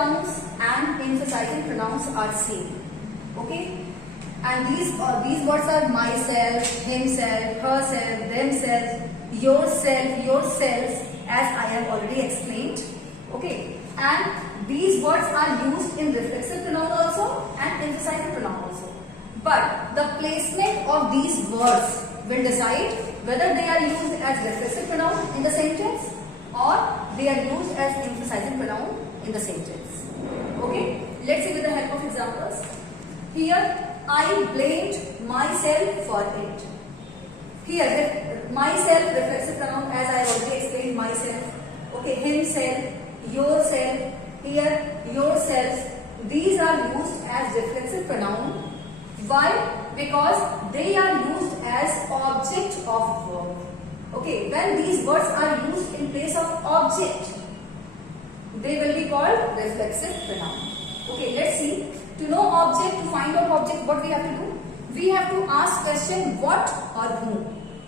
pronouns and emphasizing pronouns are same. Okay, and these words are myself, himself, herself, themselves, yourself, yourselves, as I have already explained. Okay, and these words are used in reflexive pronoun also and emphasizing pronoun also. But the placement of these words will decide whether they are used as reflexive pronoun in the sentence or they are used as emphasizing pronoun in the sentence. Okay, let's see with the help of examples. Here, I blamed myself for it. Here, myself reflexive pronoun, as I already explained, myself. Okay, himself, yourself. Here, yourselves. These are used as reflexive pronoun. Why? Because they are used as object of verb. Okay, when these words are used in place of object, they will be called reflexive pronoun. Okay, let's see. To know object, to find out object, what we have to do? We have to ask question what or whom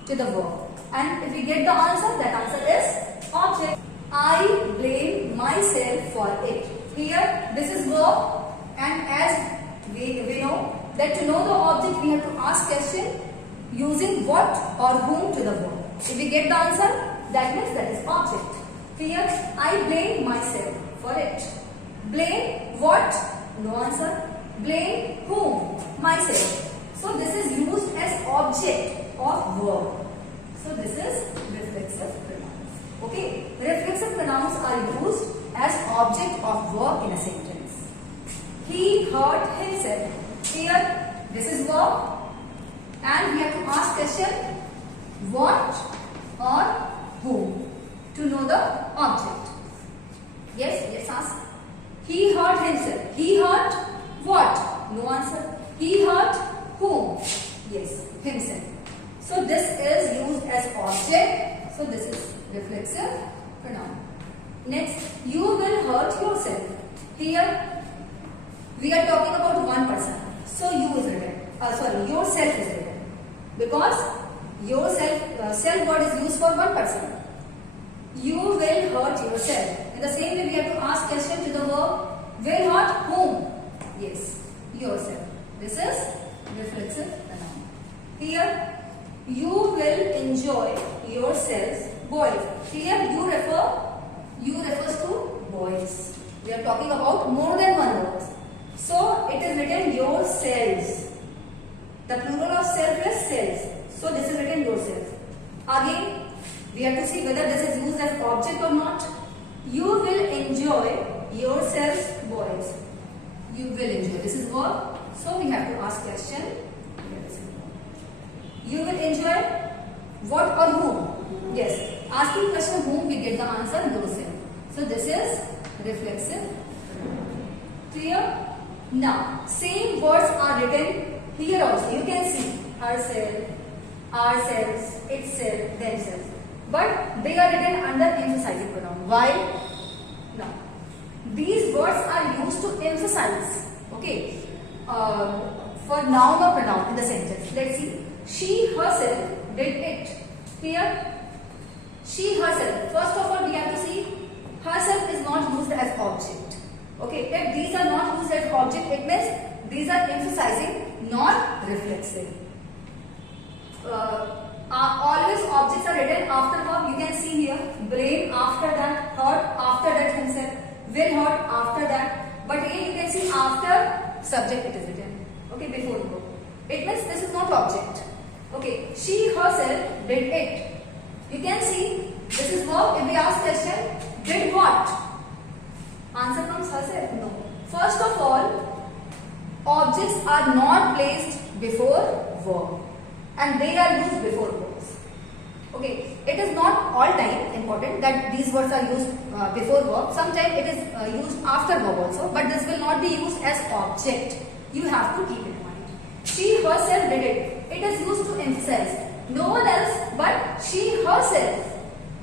to the verb. And if we get the answer, that answer is object. I blame myself for it. Here, this is verb, and as we know that to know the object, we have to ask question using what or whom to the verb. If we get the answer, that means that is object. Here, I blame myself for it. Blame what? No answer. Blame whom? Myself. So this is used as object of verb. So this is reflexive pronouns. Okay, reflexive pronouns are used as object of verb in a sentence. He hurt himself. Here, this is verb, and we have to ask question what or whom to know the object. Yes, let's ask. He hurt himself. He hurt what? No answer. He hurt whom? Yes, himself. So this is used as object. So this is reflexive pronoun. Next, you will hurt yourself. Here we are talking about one person. So you is written. Yourself is written. Because yourself, self word is used for one person. You will hurt yourself. In the same way, we have to ask question to the verb. Will hurt whom? Yes, yourself. This is reflexive pronoun. Here, you will enjoy yourselves, boys. Here, you refers to boys. We are talking about more than one word. So, it is written yourselves. The plural of self is selves. So, this is written yourself. Again, we have to see whether this is used as object or not. You will enjoy yourselves, boys. You will enjoy. This is verb. So we have to ask question. You will enjoy what or whom? Yes. Asking question whom, we get the answer yourself. So this is reflexive. Clear? Now, same words are written here also. You can see herself, ourselves, itself, themselves. But they are written under emphasizing pronoun. Why? Now, these words are used to emphasize, okay, for noun or pronoun in the sentence. Let's see. She herself did it. Here, she herself. First of all, we have to see herself is not used as object. Okay, if these are not used as object, it means these are emphasizing, not reflexive. Always objects are written after verb. You can see here, blame after that, hurt after that himself, will hurt after that. But here you can see after subject it is written. Okay, before verb. It means this is not object. Okay, she herself did it. You can see this is verb. If we ask question, did what? Answer comes herself. No. First of all, objects are not placed before verb. And they are used before verbs. Okay, it is not all time important that these words are used before verb. Sometimes it is used after verb also, but this will not be used as object. You have to keep in mind. She herself did it. It is used to emphasize. No one else but she herself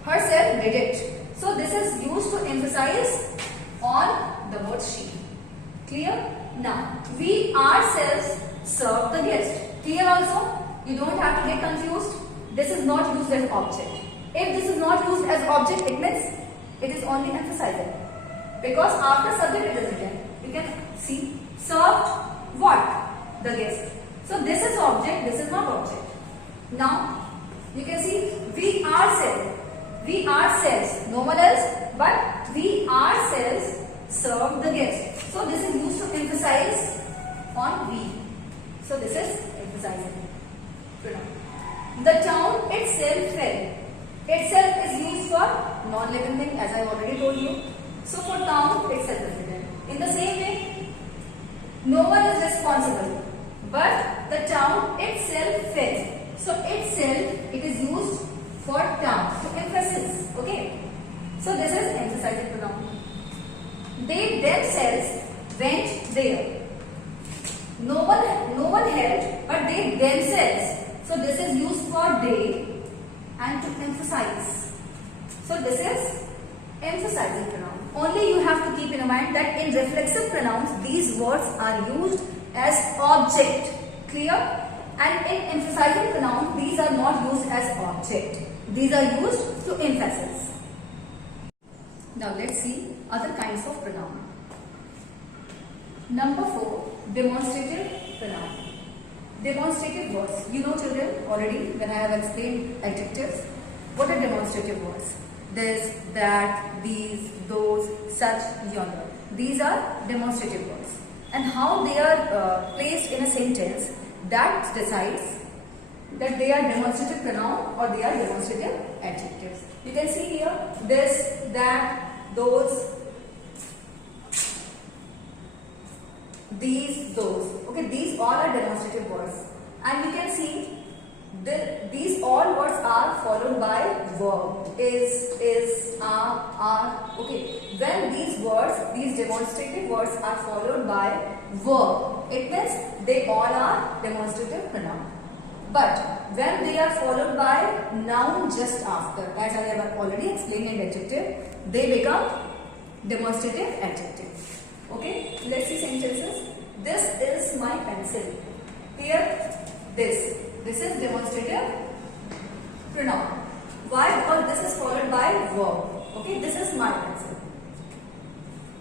did it. So this is used to emphasize on the word she. Clear? Now, we ourselves serve the guest. Here also, you don't have to get confused. This is not used as object. If this is not used as object, it means it is only emphasizing. because after subject it is written. You can see served what? The guest. So this is object, this is not object. Now you can see we ourselves, no one else, but we ourselves serve the guest. So this is used to emphasize on we. So this is emphasizing pronoun. The town itself fell. Itself is used for non-living thing, as I already told you. So for town itself is written. In the same way, no one is responsible, but the town itself fell. So itself, it is used for town to emphasize. Okay. So this is emphasizing pronoun. They themselves went there. No one helped, but they themselves. So this is used for they and to emphasize. So this is emphasizing pronoun. Only you have to keep in mind that in reflexive pronouns, these words are used as object. Clear? And in emphasizing pronoun, these are not used as object. These are used to emphasize. Now let's see other kinds of pronoun. Number 4, demonstrative pronoun. Demonstrative words. You know, children, already when I have explained adjectives, what are demonstrative words? This, that, these, those, such, yonder. These are demonstrative words. And how they are placed in a sentence, that decides that they are demonstrative pronoun or they are demonstrative adjectives. You can see here this, that, those, these, those. Okay, these all are demonstrative words. And you can see these all words are followed by verb. Is, are. Okay. When these words, these demonstrative words are followed by verb, it means they all are demonstrative pronoun. But when they are followed by noun just after, as I have already explained in adjective, they become demonstrative adjective. Okay. Let's see sentences. This is my pencil. Here, this is demonstrative pronoun. Why? Because this is followed by verb. Okay, this is my pencil.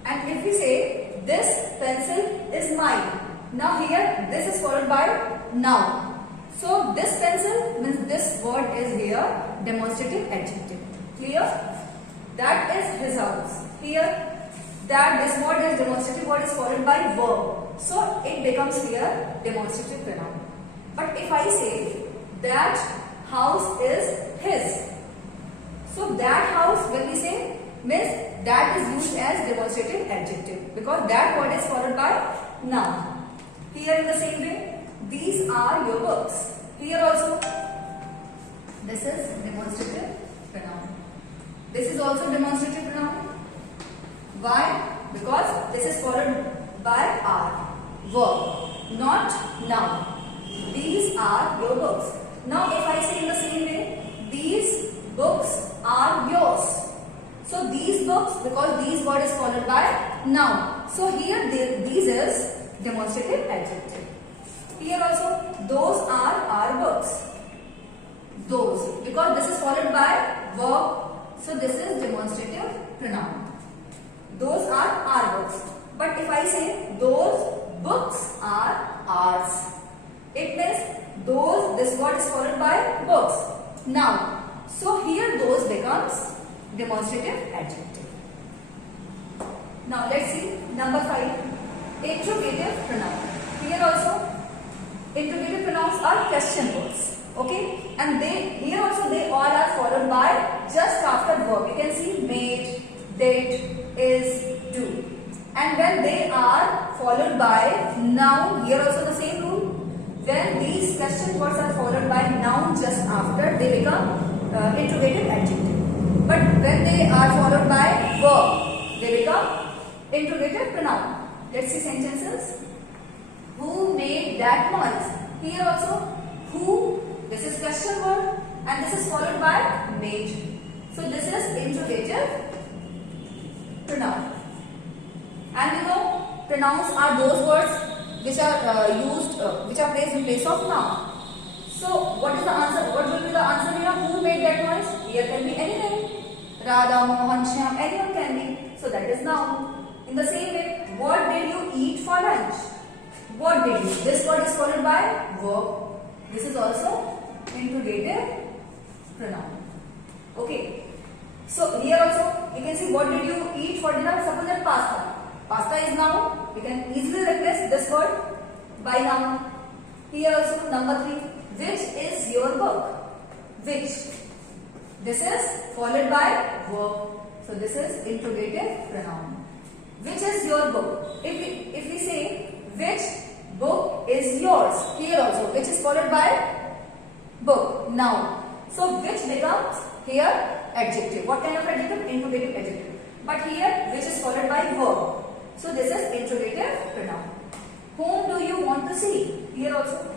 And if we say this pencil is mine, now here this is followed by noun. So this pencil means this word is here demonstrative adjective. Clear? That is his house. Here, that this word is demonstrative word is followed by verb. So it becomes here demonstrative pronoun. But if I say that house is his, so that house, when we say, means that is used as demonstrative adjective because that word is followed by noun. Here in the same way, these are your books. Here also, this is demonstrative pronoun. This is also demonstrative pronoun. Why? Because this is followed by are, verb, not noun. These are your books. Now if I say in the same way, these books are yours. So these books, because these word is followed by noun. So here these is demonstrative adjective. Here also, those are our books. Those, because this is followed by verb. So this is demonstrative pronoun. Those are our books. But if I say those books are ours, it means those, this word is followed by books. Now, so here those becomes demonstrative adjective. Now let's see number 5, interrogative pronoun. Here also, interrogative pronouns are question words. Okay, and here also they all are followed by just after verb. You can see made, did, is, do. And when they are followed by noun, here also the same rule. When these question words are followed by noun just after, they become interrogative adjective. But when they are followed by verb, they become interrogative pronoun. Let's see sentences. Who made that noise? Here also, who, this is question word and this is followed by made. So this is interrogative pronoun. And you know, pronouns are those words which are which are placed in place of noun. So what is the answer? What will be the answer here? Who made that noise? Here can be anything. Radha, Mohan, Shyam, anyone can be. So that is noun. In the same way, what did you eat for lunch? What did you? This word is followed by verb. This is also interrogative pronoun. Okay. So here also you can see what did you eat for dinner? Suppose that pasta. Pasta is noun. We can easily replace this word by noun. Here also number 3. Which is your book? Which. This is followed by verb. So this is interrogative pronoun. Which is your book? If we say which book is yours? Here also which is followed by book, noun. So which becomes here adjective. What kind of adjective? Interrogative adjective. But here which is followed by verb. So this is interrogative pronoun. Whom do you want to see? Here also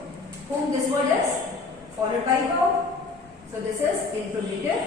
whom, this word is followed by verb. So this is interrogative